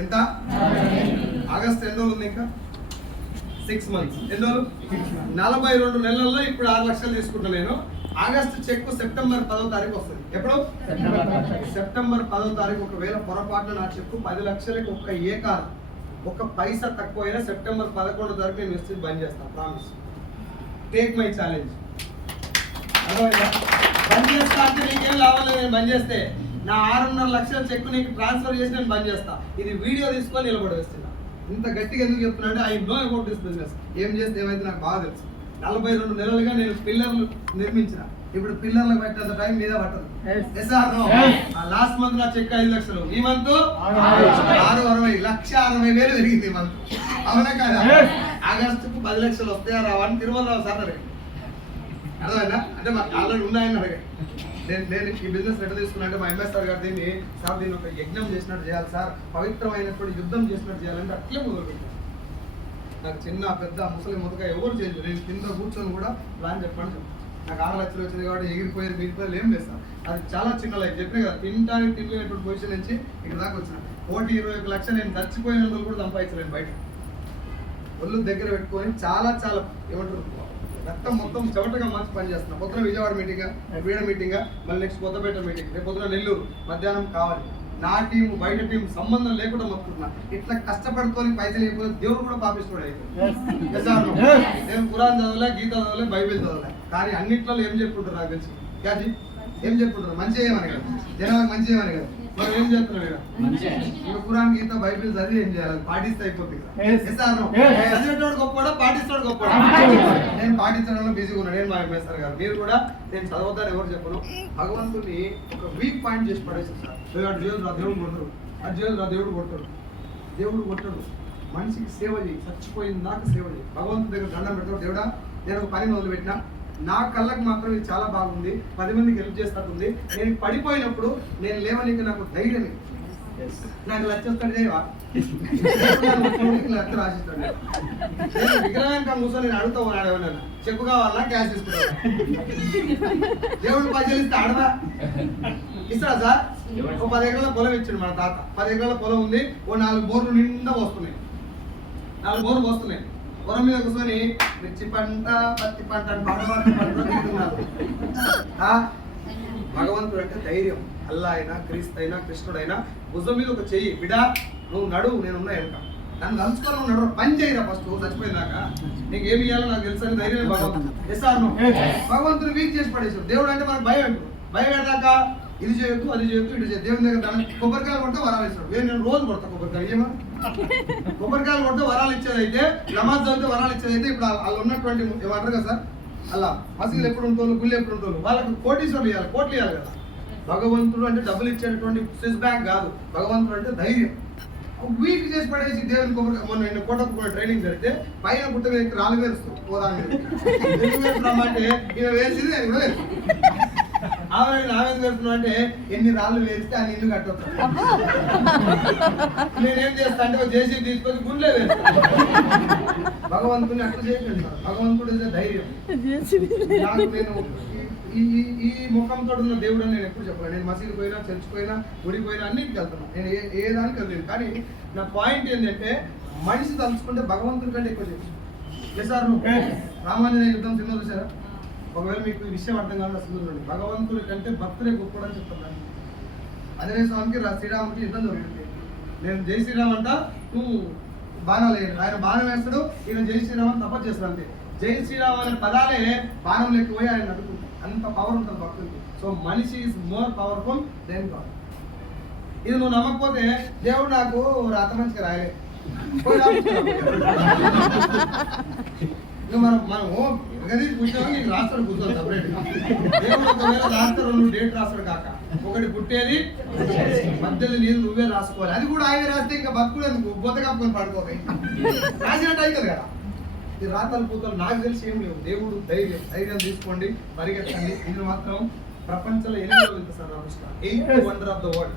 ఎంత ఆగస్ట్ ఎన్ని రోజులు ఉంది ఇంకా 6 months ఎన్ని రోజులు 42 నెలల్లో ఇప్పుడు 6 లక్షలు తీసుకుంటా నేను ఆగస్ట్ చెక్ సెప్టెంబర్ 10వ తారీఖు వస్తుంది ఎప్పుడు సెప్టెంబర్ 10వ తారీఖు ఒకవేళ పొరపాటున నా చెక్ 10 లక్షలకి ఒక్క పైసా తక్కువైనా సెప్టెంబర్ 11వ తారీఖు నేను మెసేజ్ బంద్ చేస్తాను ప్రామిస్ టేక్ మై ఛాలెంజ్ బంద్ చేస్తా అంటే నీకేం లాభం లేదు నేను బంద్ చేస్తే నా 6.5 లక్షల చెక్ నీకు ట్రాన్స్ఫర్ చేసి నేను బంద్ చేస్తా ఇది వీడియో తీసుకొని నిలబడేస్తున్నా ఇంత గట్టిగా ఎందుకు చెప్తున్నా అంటే I know about this business ఏం చేస్తే ఏమైతే నాకు బాగా తెలుసు 42 నెలలుగా నేను పిల్లర్లు నిర్మించిన ఇప్పుడు పిల్లర్లకు పెట్టేంత టైం మీద పట్టదు లాస్ట్ మంత్ నా చెక్ 5 లక్షలు ఈ మంత్ 1,60,000 పెరిగింది ఈ మంత్ అవునా కదా ఆగస్టుకు 10 లక్షలు వస్తాయా రావని తిరుమలరావు సార్ అడిగారు అర్థమైనా అంటే మాకు ఆల్రెడీ ఉన్నాయని అడిగారు నేను ఈ బిజినెస్ ఎట్లా తీసుకున్నా అంటే మా ఎంఎస్ఆర్ గారు దీన్ని ఒక యజ్ఞం చేసినట్టు చేయాలి సార్ పవిత్రమైనటువంటి యుద్ధం చేసినట్టు చేయాలంటే అట్లే మొదలుపెట్టాను నాకు చిన్న పెద్ద ముసలి ముతక ఎవరు చేయలేదు నేను కింద కూర్చొని కూడా ప్లాన్ చెప్పండి నాకు 6 లక్షలు వచ్చింది కాబట్టి మిగిలిపోయారు ఏం లేదు సార్ అది చాలా చిన్న లైఫ్ చెప్పిన కదా తినడానికి తినలేనటువంటి పొజిషన్ నుంచి ఇక్కడ దాకా వచ్చిన 1,21 లక్షలు నేను చచ్చిపోయిన రోజులు కూడా సంపాదించలేను బయట ఒళ్ళు దగ్గర పెట్టుకొని చాలా ఏమంటారు రక్తం మొత్తం చెమటగా మార్చి పని చేస్తున్నా పొద్దున విజయవాడ మీటింగ్ మళ్ళీ నెక్స్ట్ కొత్తపేట మీటింగ్ రేపు పొద్దున నెల్లూరు మధ్యాహ్నం కావాలి నా టీం బయట టీం సంబంధం లేకుండా మొత్తుకున్నా ఇట్లా కష్టపడుకొని పైసలు లేకపోతే దేవుడు కూడా పాపిస్తాడు అయితే నేను ఖురాన్ చదవలే గీత చదవలే బైబిల్ చదవలే కానీ అన్నిట్లో ఏం చెప్పుకుంటారు నాకు తెలిసి క్యాజీ ఏం చెప్పుకుంటారు మంచి చేయమని కదా జనాలకు మంచి చేయమని కదా మనం ఏం చేస్తున్నాం ఇక్కడ ఖురాన్ గీత బైబిల్ చదివి ఏం చేయాలి పాటిస్తే అయిపోతుంది చదివేటోడు గొప్పడా పాటిస్తాడు గొప్పడా నేను పాటించడంలో బిజీగా ఉన్నా నేను మా ఎంఎస్ఆర్ గారు మీరు కూడా నేను చదవద్దని ఎవరు చెప్పను భగవంతుని ఒక వీక్ పాయింట్ చేసి పడేసారు సార్ అటు చేయదు దేవుడు కొడతాడు అటు చేయదు దేవుడు కొట్టాడు మనిషికి సేవ చేయి చచ్చిపోయిన దాకా సేవ చేయి భగవంతుడి దగ్గర దండం పెడతాడు దేవుడా నేను ఒక పని మొదలు పెట్టినా నా కళ్ళకు మాత్రం ఇది చాలా బాగుంది 10 మందికి హెల్ప్ చేస్తుంది నేను పడిపోయినప్పుడు నేను లేవనికి నాకు ధైర్యం నాకు లక్షిస్తాడు చేయవా లక్ష రాసిస్తాడు విగ్రహానికి కూర్చొని నేను అడుగుతా ఉన్నాడు ఎవరైనా చెప్పు కావాలా క్యాష్ తీసుకుంటా దేవుడు పైసలు ఇస్తే అడదా ఇస్తాడా సార్ ఓ 10 ఎకరాల పొలం ఇచ్చాడు మన తాత 10 ఎకరాల పొలం ఉంది ఓ 4 బోర్లు నిండా వస్తున్నాయి 4 బోర్లు వస్తున్నాయి పొలం మీద కూర్చొని మిర్చి పంట పత్తి పంట భగవంతుడు అంటే ధైర్యం అల్లా అయినా క్రీస్తు అయినా కృష్ణుడైనా భుజం మీద ఒక చెయ్యి బిడా నువ్వు నడువు నేనున్నా వెనక నన్ను తలుచుకొని నడు పని చేయరా ఫస్ట్ చచ్చిపోయినాక నీకు ఏమి ఇవ్వాలో నాకు తెలుసు అని ధైర్యం భగవంతుడు వీక్ చేసి పడేసాడు దేవుడు అంటే మనకు భయం పెడదాక ఇది చేయొద్దు అది చేయొద్దు ఇటు చేయొద్దు దేవుని దగ్గర దాని కొబ్బరికాయలు కొడితే వరాలు ఇస్తాడు నేను రోజు కొడతా కొబ్బరికాయలు ఏమో కొబ్బరికాయలు కొడితే వరాలు ఇచ్చేదైతే నమాజ్ చదివితే వరాలు ఇచ్చేదైతే ఇప్పుడు వాళ్ళు ఉన్నటువంటి ఏమంటారు కదా సార్ అలా మసీదులు ఎప్పుడు ఉంటారు గుళ్ళు ఎప్పుడు ఉంటారు వాళ్ళకి కోటీశ్వరులు ఇవ్వాలి కోట్లు ఇవ్వాలి కదా భగవంతుడు అంటే డబ్బులు ఇచ్చేటటువంటి స్విస్ బ్యాంక్ కాదు భగవంతుడు అంటే ధైర్యం వీక్ చేసి పడేసి దేవుని కొబ్బరికాయ మొన్న నేను కోటకు ట్రైనింగ్ జరిగితే పైన గుట్ట మీద రాళ్ళు వేరుస్తుంది పోదాన్ని అంటే ఈయన వేసింది నేను కూడా వేస్తాను నావేం చేస్తున్నా అంటే ఎన్ని రాళ్ళు వేస్తే అని ఇల్లు కట్టొచ్చు నేనేం చేస్తా అంటే జేసీ తీసుకొని గుండె వేస్తాను భగవంతుని అట్లా చేయకండి భగవంతుడు ధైర్యం నాకు నేను ఈ ముఖంతో ఉన్న దేవుడు అని నేను ఎప్పుడు చెప్పాను నేను మసీదు పోయినా చర్చ్ పోయినా గుడికి పోయినా అన్నిటికి వెళ్తున్నాను నేను ఏ దానికి వెళ్ళలేదు కానీ నా పాయింట్ ఏంటంటే మనిషి తలుచుకుంటే భగవంతుడి కంటే ఎక్కువ చేసి సార్ రామాంజనేయ యుద్ధం సినిమా చూసారా ఒకవేళ మీకు ఈ విషయం అర్థం కావాలి అసలు భగవంతుడి కంటే భక్తులే గొప్పడని చెప్తున్నాను ఆంజనేయ స్వామికి శ్రీరాముకి యుద్ధం జరుగుతుంది నేను జై శ్రీరామ్ అంట నువ్వు బాణాలు వేయండి ఆయన బాణం వేస్తాడు ఈయన జై శ్రీరామ్ అని తపస్సు చేస్తాడు అంతే జై శ్రీరామ్ అనే పదాలే బాణం లేకపోయి ఆయన నడుపుతుంది అంత పవర్ ఉంటుంది భక్తుడికి సో మనిషి is more powerful than God ఇది నువ్వు నమ్మకపోతే దేవుడు నాకు రాత మంచిగా రాయలే మనం కూర్చోని నీకు రాస్తాడు కూర్చోవాలి సపరేట్ దేవుడు ఒకవేళ రాస్తాడు నువ్వు డేట్ రాస్తాడు కాక ఒకటి పుట్టేది మధ్యలో నీళ్ళు నువ్వే రాసుకోవాలి అది కూడా ఆయన రాస్తే ఇంకా బతుకుడు ఎందుకు బొత్త కప్పుకొని పడుకోవాలి రాసినట్టు అవుతుంది కదా ఈ రాతలు పూతలు నాకు తెలిసి ఏం లేవు దేవుడు ధైర్యం తీసుకోండి పరిగెత్తండి ఇది మాత్రం ప్రపంచంలో 8వ సార్ నమస్కారం 8th wonder of the world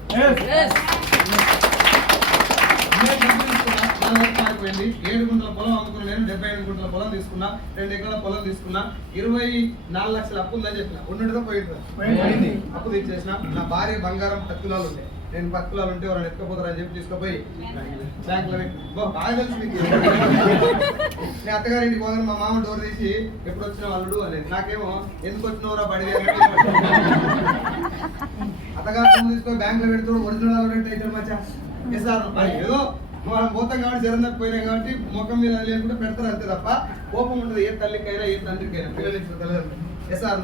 7 గుంటల పొలం అమ్ముకున్నా నేను 75 గుంటల పొలం తీసుకున్నా 2 ఎకరాల పొలం తీసుకున్నా 24 లక్షల అప్పు ఉందని చెప్పిన ఉన్నట్టుగా పోయింది అప్పు తెచ్చేసిన నా భార్య బంగారం 10 తులాలు ఉండే నేను పక్కలో ఉంటే ఎవరైనా ఎత్తుకపోతారని చెప్పి తీసుకుపోయి బ్యాంకులో బాగా తెలుసు మీకు. నేను అత్తగారింటికి పోగానే మా మామ డోర్ తీసి ఎప్పుడు వచ్చిన వాళ్ళు అనేది, నాకేమో ఎందుకు వచ్చినవరా బడి అత్తగారు తీసుకొని బ్యాంకులో పెడుతూ ఒరిజినల్ అయితే మచ్చా సార్ ఏదో మనం పోతాం కాబట్టి జరం పోయినాం కాబట్టి ముఖం మీద లేకుండా పెడతారు అంతే తప్ప కోపం ఉంటుంది ఏ తల్లికైనా ఏ తండ్రికైనా పిల్లలు ఇచ్చిన తల్లిదండ్రులు. సార్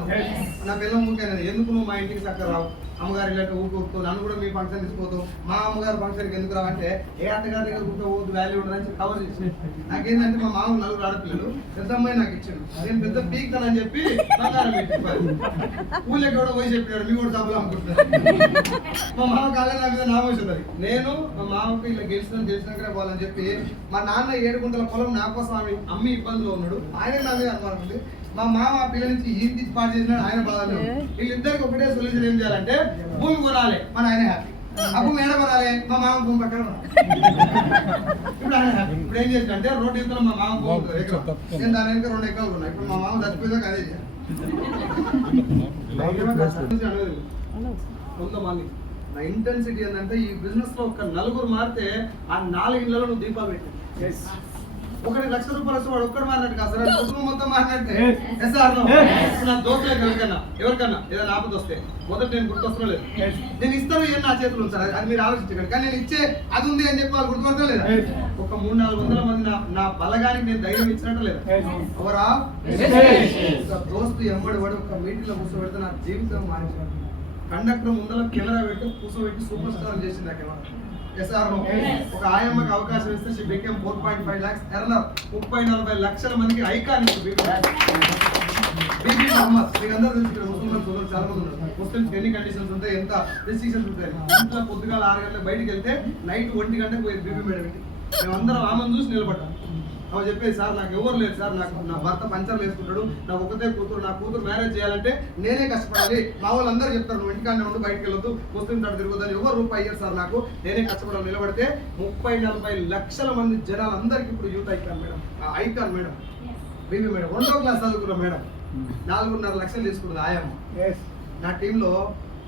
నా పిల్లలు ఊరికైనా ఎందుకు నువ్వు మా ఇంటికి చక్కగా రావు, అమ్మగారు ఇలాంటి ఊరుకూరుతూ నన్ను కూడా మీ ఫంక్షన్ తీసుకోవద్దు, మా అమ్మగారు ఫంక్షన్కి ఎందుకు రావంటే ఏ అత్తగారి దగ్గర కూర్చోవద్దు వాల్యూ ఉండదని కవర్ చేసి నాకేంటంటే మా మామ 4 ఆడపిల్లలు పెద్ద అమ్మాయి నాకు ఇచ్చాడు, నేను పెద్ద పీక్తానని చెప్పి ఊళ్ళకి కూడా పోయి చెప్పాడు మీ కూడా సభలు అమ్ముకుంటున్నారు. మా మామ కాలేదు నా మీద నామోషున్నది, నేను మా మామకి ఇలా గెలిచినాకనే పోవాలని చెప్పి మా నాన్న 7 గుంటల పొలం నా కోసం అమ్మి ఇబ్బందులో ఉన్నాడు, ఆయన నా మీద అనుమానం ఉంది. మా మామ ఆ పిల్లల నుంచి ఏం తీసి పాటు చేసినాడు ఆయన బాధలు. వీళ్ళిద్దరికి ఒకటే సొల్యూషన్ ఏం చేయాలంటే భూమి కొనాలి, మన ఆయన హ్యాపీ. ఆ భూమి ఏడ కొనాలి, మా మామ భూమి పక్కన ఇప్పుడు ఆయన హ్యాపీ. ఇప్పుడు ఏం చేసినంటే రోడ్డు ఇంతలో మా మామ భూమి ఎకరం, నేను దాని వెనక 2 ఎకరాలు ఉన్నాయి. ఇప్పుడు మా మామ చచ్చిపోయిందాక అదే చేయాలి. కొంతమంది నా ఇంటెన్సిటీ ఏంటంటే ఈ బిజినెస్ లో ఒక 4 మారితే ఆ 4 ఇళ్లలో నువ్వు దీపాలు పెట్టు. 1 లక్ష రూపాయలు వస్తే వాడు ఒక్కడు మారినట్టు కాదు సార్, కుటుంబం మొత్తం మారినట్టే. నా దోస్తులకు ఎవరికన్నా ఏదైనా ఆపద వస్తే మొదటి నేను గుర్తొస్తున్నా లేదు, నేను ఇస్తాను ఏం నా చేతులు ఉంది సార్, అది మీరు ఆలోచించకండి, కానీ నేను ఇచ్చే అది ఉంది అని చెప్పి వాళ్ళు గుర్తుపడతా లేదా. ఒక 300-400 మంది నా బలగానికి నేను ధైర్యం ఇచ్చినట్టు లేదా. ఎవరా దోస్తు ఎంబడి వాడు ఒక మీటింగ్ లో కూర్చోబెడితే నా జీవితం మారించాడు. కండక్టర్ ముందర కెమెరా పెట్టి కూర్చోబెట్టి సూపర్ స్టార్ చేసింది ఆ కెమెరా. ఒక ఆయమ్మకి అవకాశం ఇస్తే షీ బికేమ్ 4.5 lakhs ఎర్నర్, 30-40 లక్షల మందికి ఐకాన్ బీబీ మహమ్మద్. మీకు అందరూ తెలుసు ముస్లిం సోదరులు చాలా మంది ఉన్నారు. ముస్లిమ్స్ ఎన్ని కండిషన్స్ ఉంటాయి, ఎంత రెస్ట్రిక్షన్స్ ఉంటాయి. ఇంట్లో పొద్దుగాల 6 గంటలకు బయటికి వెళ్తే నైట్ 1 గంటకు పోయి బీబీ మేడం మేమందరం ఆమెను చూసి నిలబడ్డాం. అవి చెప్పేది సార్ నాకు ఎవరు లేదు సార్, నాకు నా భర్త పంచర్లు వేసుకుంటాడు, నాకు ఒకటే కూతురు, నా కూతురు మ్యారేజ్ చేయాలంటే నేనే కష్టపడాలి. మా వాళ్ళు అందరూ చెప్తారు నువ్వు ఇంటికానే ఉండి బయటకు వెళ్ళొద్దు, ముస్లిం తాడు తిరుగుదని. ఎవరు రూపాయి అయ్యారు సార్, నాకు నేనే కష్టపడాలి. నిలబడితే 30-40 లక్షల మంది జనాలందరికీ ఇప్పుడు youth icon madam, icon madam బీబీ మేడం. 2వ క్లాస్ చదువుకున్న మేడం 4.5 లక్షలు తీసుకున్నది ఆయమ్మ. నా టీంలో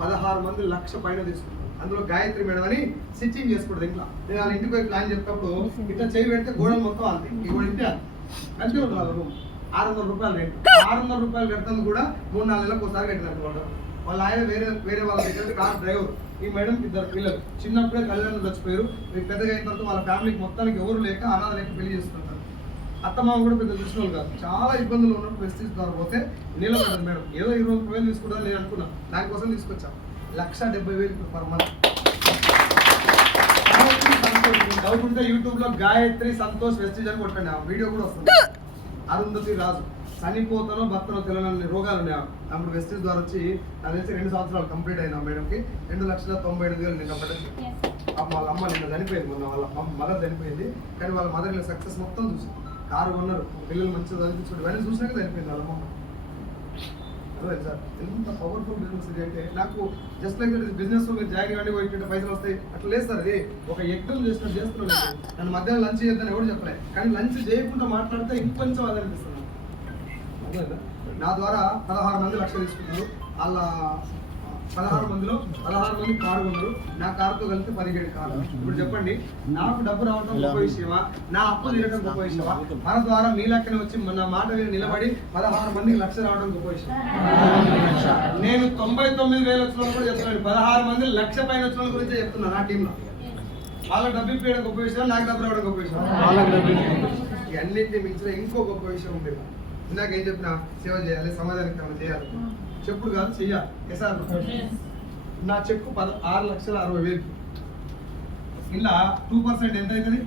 16 మంది 1 లక్ష పైన తీసుకున్నారు. అందులో గాయత్రి మేడం అని స్టిచ్చింగ్ చేసుకుంటుంది ఇంట్లో. నేను వాళ్ళ ఇంటికి పోయి ప్లాన్ చెప్పినప్పుడు ఇట్లా చేయి పెడితే గోడలు మొత్తం అంతే, ఈ కూడా ఇంటే మంచిగా ఉంటుంది రూమ్. 600 రూపాయలు రేటు. 600 రూపాయలు కడతాను కూడా 3-4 నెలలకు ఒకసారి కట్టినట్టు వాడు. వాళ్ళ ఆయన వేరే వాళ్ళ దగ్గర కార్ డ్రైవర్. ఈ మేడం 2 పిల్లలు చిన్నప్పుడే కళ్యాణం చచ్చిపోయారు. పెద్దగా అయిన తర్వాత వాళ్ళ ఫ్యామిలీకి మొత్తానికి ఎవరు లేక అనాథ లేక పెళ్లి చేసుకుంటారు. అత్తమామ కూడా పెద్ద దృష్టిలో కాదు, చాలా ఇబ్బందులు ఉన్నప్పుడు వెస్టీజ్ ద్వారా పోతే నిలబడదు మేడం. ఏదో 20,000 తీసుకుంటాను నేను అనుకున్నా, దానికోసం తీసుకొచ్చాం 1,70,000 పర్ మంత్. డౌట్ ఉంటే యూట్యూబ్ లో గాయత్రి సంతోష్ వెస్టీజ్ అని కొట్టండి, ఆ వీడియో కూడా వస్తుంది. అరుంధతి రాజు చనిపోతానో భర్తనో తెలియని రోగాలు ఉన్నాయి. అప్పుడు వెస్టీజ్ ద్వారా వచ్చి నాకు తెలిసి 2 సంవత్సరాలు కంప్లీట్ అయినా మేడంకి 2,97,500 నేను పడ్డాను. వాళ్ళ అమ్మ నిన్న చనిపోయింది, మొన్న వాళ్ళ మదర్ చనిపోయింది. కానీ వాళ్ళ మదర్ ఇలా సక్సెస్ మొత్తం చూసి కారు కొన్నారు, పిల్లలు మంచిగా చదివించుకుంటారు, ఇవన్నీ చూసినాక చనిపోయింది వాళ్ళ అమ్మ. అదే సార్ ఎంత పవర్ఫుల్ బిజినెస్ ఇది అంటే, నాకు జస్ట్ లైక్ బిజినెస్ మీరు జాయిన్ కానీ పోయి పైసలు వస్తాయి అట్లా లేదు సార్. ఇది ఒక యజ్ఞం చేస్తున్నాడు. నన్ను మధ్యాహ్నం లంచ్ చేద్దాన్ని ఎవరు చెప్పలేదు, కానీ లంచ్ చేయకుండా మాట్లాడితే ఇంకొంచెం అది అనిపిస్తుంది. నా ద్వారా 16 మంది 1 లక్ష తీసుకున్నారు. వాళ్ళ 16 మందిలో 16 మంది కారు కొన్నారు. నా కారుతో కలిసి 17 కార్లు. ఇప్పుడు చెప్పండి, నాకు డబ్బు రావడం గొప్ప విషయమా, నా అప్పు తీరడం గొప్ప విషయమా? మన ద్వారా మీ లెక్కన వచ్చి నా మాట మీద నిలబడి 16 మందికి 1 లక్ష రావడం గొప్ప విషయం. నేను 99,000 వచ్చిన కూడా చెప్తున్నాను, 16 మంది 1 లక్ష పైన వచ్చిన గురించే చెప్తున్నా. నా టీంలో వాళ్ళ డబ్బు ఇప్పేయడం గొప్ప విషయం, నాకు డబ్బు రావడం గొప్ప విషయం. అన్నింటినీ మించిన ఇంకో గొప్ప విషయం ఉండేది. ఇందాక ఏం చెప్పినా సేవ చేయాలి, సమాజానికి ఏమైనా చేయాలి, చెప్పుడు కాదు చెయ్యాలి. సార్ నా చెక్కు 6,60,000. ఇలా 2% ఎంత అవుతుంది?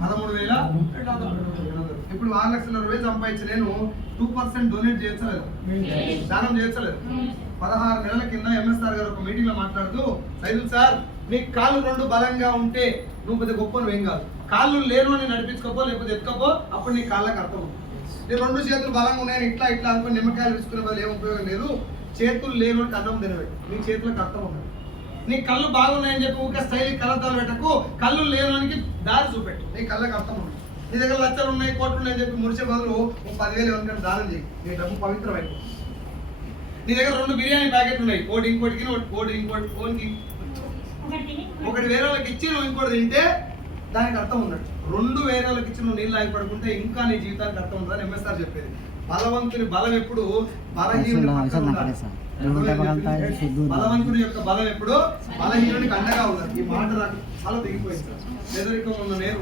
13,200. ఇప్పుడు 6,60,000 సంపాదించి నేను 2% డొనేట్ చేయలేదు, దానం చేయలేదు. 16 నెలల కింద ఎంఎస్ఆర్ గారు ఒక మీటింగ్ లో మాట్లాడుతూ, సైదుల్ సార్ నీ కాళ్ళు 2 బలంగా ఉంటే నువ్వు పెద్ద గొప్ప నువ్వేం కాదు, కాళ్ళు లేను అని నడిపించుకోపో లేకపోతే ఎత్తుకోపో, అప్పుడు నీ కాళ్ళకి అర్థం. నీ 2 చేతులు బలంగా ఉన్నాయని ఇట్లా అనుకుని నిమ్మకాయలు విసుకునే వాళ్ళు ఏం ఉపయోగం లేదు. చేతులు లేను అంటే అన్నం తినబెట్టు, నీ చేతులకు అర్థం ఉంది. నీ కళ్ళు బాగున్నాయని చెప్పి ఊరికే స్టైల్ కళ్ళద్దాలు పెట్టకు, కళ్ళు లేనానికి దారి చూపెట్టు, నీ కళ్ళకి అర్థం ఉంది. నీ దగ్గర లక్షలు ఉన్నాయి, కోట్లు ఉన్నాయని చెప్పి మురిసే బదులు 10,000 ఎవరికైనా దానం చేయి, నీ డబ్బు పవిత్రమైంది. నీ దగ్గర 2 బిర్యానీ ప్యాకెట్లు ఉన్నాయి, ఒకటి ఇంకోటికి, ఒకటి ఇంకోటి ఫోన్కి ఒకటి వేరే వాళ్ళకి ఇచ్చి నువ్వు ఇంకోటి తింటే దానికి అర్థం ఉన్నట్టు. రెండు వేరే వాళ్ళకి ఇచ్చి నువ్వు నీళ్ళు ఆగి పడుకుంటే ఇంకా నీ జీవితానికి అర్థం ఉంటుందని ఎంఎస్ఆర్ చెప్పేది. బలవంతుని బలం ఎప్పుడు బలహీనుని పక్కన ఉండాలి. బలవంతుని యొక్క బలం ఎప్పుడు బలహీనునికి అండగా ఉండాలి. ఈ మాట నాకు చాలా దిగిపోయింది సార్. పేదరికం ఉన్న నేను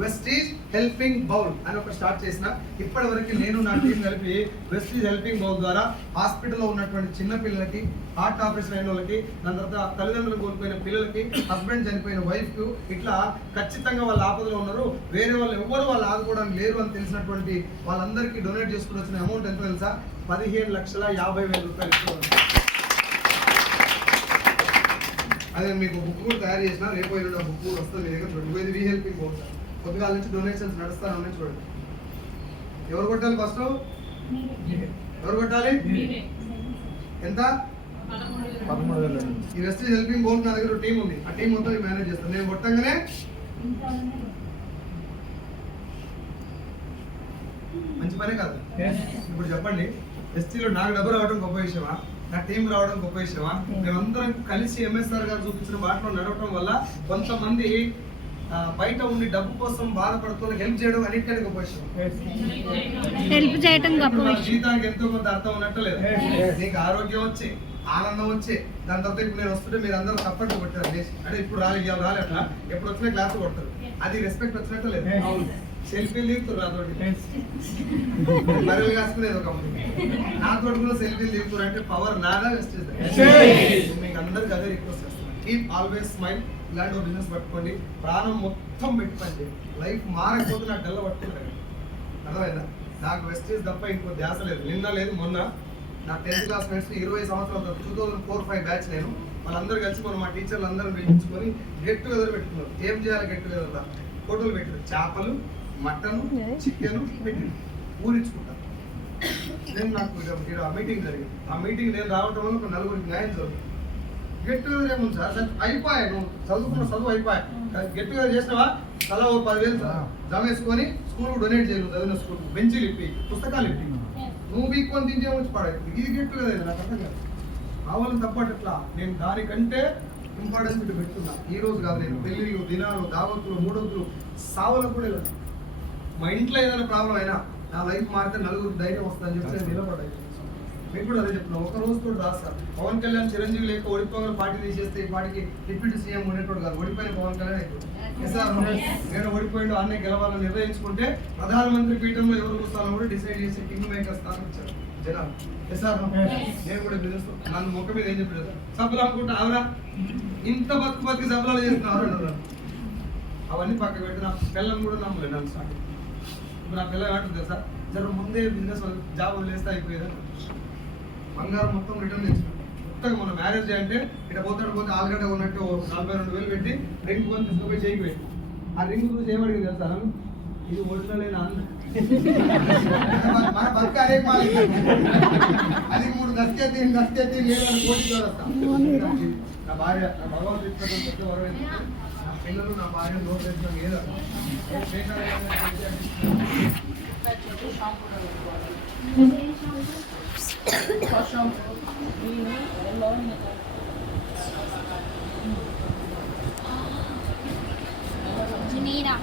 వెస్టీజ్ హెల్పింగ్ బౌల్ అని ఒక స్టార్ట్ చేసిన. ఇప్పటి వరకు నేను నా టీం కలిపి వెస్టీజ్ హెల్పింగ్ బౌల్ ద్వారా హాస్పిటల్లో ఉన్నటువంటి చిన్న పిల్లలకి, హార్ట్ ఆపరేషన్ అయిన వాళ్ళకి, దాని తర్వాత తల్లిదండ్రులు కోల్పోయిన పిల్లలకి, హస్బెండ్ చనిపోయిన వైఫ్ కు, ఇట్లా ఖచ్చితంగా వాళ్ళ ఆపదలో ఉన్నారు, వేరే వాళ్ళు ఎవరు వాళ్ళు ఆదుకోవడానికి లేరు అని తెలిసినటువంటి వాళ్ళందరికీ డొనేట్ చేసుకుని వచ్చిన అమౌంట్ ఎంత తెలుసా? 15,50,000 రూపాయలు. అదే మీకు బుక్ కూడా తయారు చేసిన, రేపు ఆ బుక్ కూడా వస్తుంది మీ దగ్గర. చూడండి, ఇది వి హెల్పింగ్ బౌల్ సార్. కొద్దిగాల నుంచి డొనేషన్స్ నడుస్తాను ఉన్నాయి. చూడండి, ఎవరు కొట్టాలి ఫస్ట్? ఎవరు కొట్టాలి? ఎంత? 13,000. ఈ వెస్టీజ్ హెల్పింగ్ బౌల్ నా దగ్గర టీం ఉంది. ఆ టీం మొత్తం మేనేజ్ చేస్తాను. నేను కొట్టంగానే మంచి పనే కాదు. ఇప్పుడు చెప్పండి, ఎస్టీలో నాకు డబ్బు రావడం గొప్ప విషయమా, నా టీం రావడం గొప్ప విషయమా? మేమందరం కలిసి ఎంఎస్ఆర్ గారు చూపించిన బాటలో నడవడం వల్ల కొంతమంది బయట ఉండి డబ్బు కోసం బాధపడుతూ హెల్ప్ చేయడం అన్నిటికంటే గొప్ప విషయం. హెల్ప్ చేయడం గొప్ప విషయం. జీవితానికి ఎంతో కొంత అర్థం ఉన్నట్టు లేదు. నీకు ఆరోగ్యం వచ్చే, ఆనందం వచ్చే, దాని తర్వాత ఇప్పుడు నేను వస్తుంటే మీరు అందరూ తప్పట్టు కొట్టారు అంటే ఇప్పుడు రాలే అట్లా ఎప్పుడు వచ్చినా క్లాస్ కొడతారు. అది రెస్పెక్ట్ వచ్చినట్టు లేదు. సెల్ఫీ దిగుతారు నాతోటి, బర్రెలు కాసుకునేది ఒక నాతోటి కూడా సెల్ఫీ దిగుతారు. అంటే పవర్ నాదా వెస్ట్ చేస్తారు. మీకు అందరికి అదే రిక్వెస్ట్ చేస్తాను, కీప్ ఆల్వేస్ స్మైల్. ఇలాంటి ఒక బిజినెస్ పట్టుకోండి, ప్రాణం మొత్తం పెట్టుకోండి. లైఫ్ మారకపోతే నాకు డల్ల పట్టుకుంటాను. అర్థమైందా? నాకు వెస్టేజ్ తప్ప ఇంకో ధ్యాస లేదు. నిన్న లేదు మొన్న నా 10th క్లాస్ ఫ్రెండ్స్ 20 సంవత్సరాల 2004-05 బ్యాచ్ నేను. వాళ్ళందరూ కలిసి మనం మా టీచర్లు అందరం పిలిపించుకొని గెట్ టుగెదర్ పెట్టుకున్నారు. ఏం చేయాలి గెట్ టుగెదర్? ఫోటోలు పెట్టారు, చేపలు, మటన్, చికెన్ పెట్టి ఊరించుకుంటాను. నేను నాకు ఆ మీటింగ్ జరిగింది. ఆ మీటింగ్ నేను రావటం వల్ల ఒక 4గురికి న్యాయం జరుగుతుంది. గెట్ టుగెదర్ ఏముంది సార్? అయిపోయా, నువ్వు చదువుకున్న చదువు అయిపోయా. గెట్ టుగెదర్ చేసినావా? తలా ఓ 10,000 జమ వేసుకొని స్కూల్ డొనేట్ చేయరు. చదివిన స్కూల్ బెంచీలు ఇప్పి, పుస్తకాలు ఇప్పి, నువ్వు బీక్కొని తింటే వచ్చి పడేది. ఇది గెట్ టుగెదర్ నాకు అర్థం కాదు. కావాలని తప్పట్లా నేను దానికంటే ఇంపార్టెన్స్ పెట్టుకున్నా. ఈ రోజు కాదు, నేను పెళ్ళిళ్ళు, దినాలు, దావతులు, మూడొద్దులు, సావులకు కూడా వెళ్ళాను. మా ఇంట్లో ఏదైనా ప్రాబ్లం అయినా నా లైఫ్ మారితే 4గురికి ధైర్యం వస్తుందని చెప్పి నేను నిలబడ్డాను. మీకు కూడా అదే చెప్తున్నా, ఒక రోజు కూడా రాదు సార్. పవన్ కళ్యాణ్ చిరంజీవి లేక ఓడిపోయిన పార్టీ తీసేస్తే ఈ పార్టీకి డిప్యూటీ సీఎం ఉండేటోడు కాదు. ఓడిపోయిన పవన్ కళ్యాణ్ అయిపోయింది. నేను ఓడిపోయిండు, అన్నీ గెలవాలని నిర్ణయించుకుంటే ప్రధానమంత్రి పీఠంలో ఎవరు కూర్చోవాలని కూడా డిసైడ్ చేసి కింగ్ మేకర్ స్థానం ఇచ్చారు జనాలు. నేను కూడా బిజినెస్ నన్ను మొక్క మీద ఏం చెప్పారు? సభలు అనుకుంటా అవరా ఇంత బతికి సభలు చేస్తున్నారు. అవన్నీ పక్క పెట్టి నా పిల్లలు కూడా నమ్మలేదు నన్ను స్టార్ట్. ఇప్పుడు నా పిల్లలు ఏమంటుంది తెలుసా? జర ముందే బిజినెస్ జాబ్ వదిలేస్తే అయిపోయేదని. బంగారం మొత్తం రిటర్న్ తెచ్చుకున్నాం. కొత్తగా మన మ్యారేజ్ అంటే ఇట్లా పోతే ఆలుగడ్డ ఉన్నట్టు 42,000 పెట్టి రింగ్ కొని తీసుకుపోయి చేయికి పెట్టి, ఆ రింగ్ చూసి ఏమడిగింది తెలుసా? ఇది ఒరిజినల్ అయినా అన్న మన బతుక అదే అది 3 దస్తీ లేదని కోటి వస్తాం. నా భార్య, నా భగవంతుడు పెద్ద వరం, నా పిల్లలు, నా భార్య నోట్ వేసిన ఏదో Janina.